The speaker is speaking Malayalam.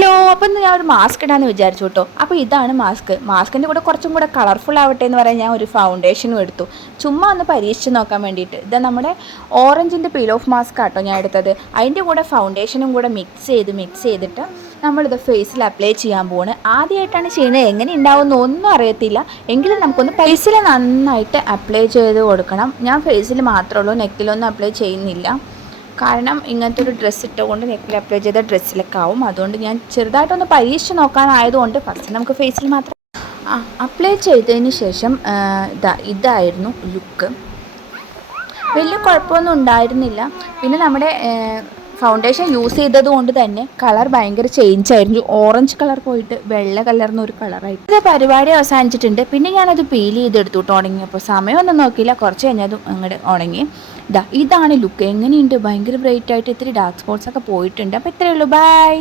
ഹലോ, അപ്പം ഇന്ന് ഞാൻ ഒരു മാസ്ക് ഇടാന്ന് വിചാരിച്ചു കേട്ടോ. അപ്പോൾ ഇതാണ് മാസ്കിൻ്റെ കൂടെ കുറച്ചും കൂടെ കളർഫുൾ ആവട്ടെ എന്ന് പറയാൻ ഞാൻ ഒരു ഫൗണ്ടേഷനും എടുത്തു, ചുമ്മാ ഒന്ന് പരീക്ഷിച്ച് നോക്കാൻ വേണ്ടിയിട്ട്. ഇതാ നമ്മുടെ ഓറഞ്ചിൻ്റെ പീൽ ഓഫ് മാസ്ക് ആട്ടോ ഞാൻ എടുത്തത്. അതിൻ്റെ കൂടെ ഫൗണ്ടേഷനും കൂടെ മിക്സ് ചെയ്തിട്ട് നമ്മളിത് ഫേസിൽ അപ്ലൈ ചെയ്യാൻ പോവാണ്. ആദ്യമായിട്ടാണ് ചെയ്യുന്നത്, എങ്ങനെ ഉണ്ടാവുമെന്ന് ഒന്നും അറിയത്തില്ല. എങ്കിലും നമുക്കൊന്ന് ഫേസിൽ നന്നായിട്ട് അപ്ലൈ ചെയ്ത് കൊടുക്കണം. ഞാൻ ഫേസിൽ മാത്രമേ ഉള്ളൂ, നെക്കിലൊന്നും അപ്ലൈ ചെയ്യുന്നില്ല. കാരണം ഇങ്ങനത്തെ ഒരു ഡ്രസ്സ് ഇട്ടുകൊണ്ട് നെക്കിൽ അപ്ലൈ ചെയ്ത ഡ്രസ്സിലൊക്കെ ആവും. അതുകൊണ്ട് ഞാൻ ചെറുതായിട്ടൊന്ന് പരീക്ഷിച്ച് നോക്കാനായതുകൊണ്ട് ഫസ്റ്റ് നമുക്ക് ഫേസിൽ മാത്രം അപ്ലൈ ചെയ്തതിന് ശേഷം ഇതായിരുന്നു ലുക്ക്. വലിയ കുഴപ്പമൊന്നും ഉണ്ടായിരുന്നില്ല. പിന്നെ നമ്മുടെ ഫൗണ്ടേഷൻ യൂസ് ചെയ്തത് കൊണ്ട് തന്നെ കളർ ഭയങ്കര ചേഞ്ച് ആയിരുന്നു. ഓറഞ്ച് കളർ പോയിട്ട് വെള്ള കളർന്നൊരു കളറായിട്ട്. ഇത് പരിപാടി അവസാനിച്ചിട്ടുണ്ട്. പിന്നെ ഞാനത് പീൽ ചെയ്തെടുത്തു കേട്ടോ. ഉണങ്ങിയപ്പോൾ സമയമൊന്നും നോക്കിയില്ല, കുറച്ച് കഴിഞ്ഞതും അങ്ങോട്ട് ഉണങ്ങി. ഇതാണ് ലുക്ക്. എങ്ങനെയുണ്ട്? ഭയങ്കര ബ്രൈറ്റ് ആയിട്ട് ഇത്തിരി ഡാർക്ക് സ്പോട്ട്സ് ഒക്കെ പോയിട്ടുണ്ട്. അപ്പോൾ ഇത്രയേ ഉള്ളൂ. ബൈ.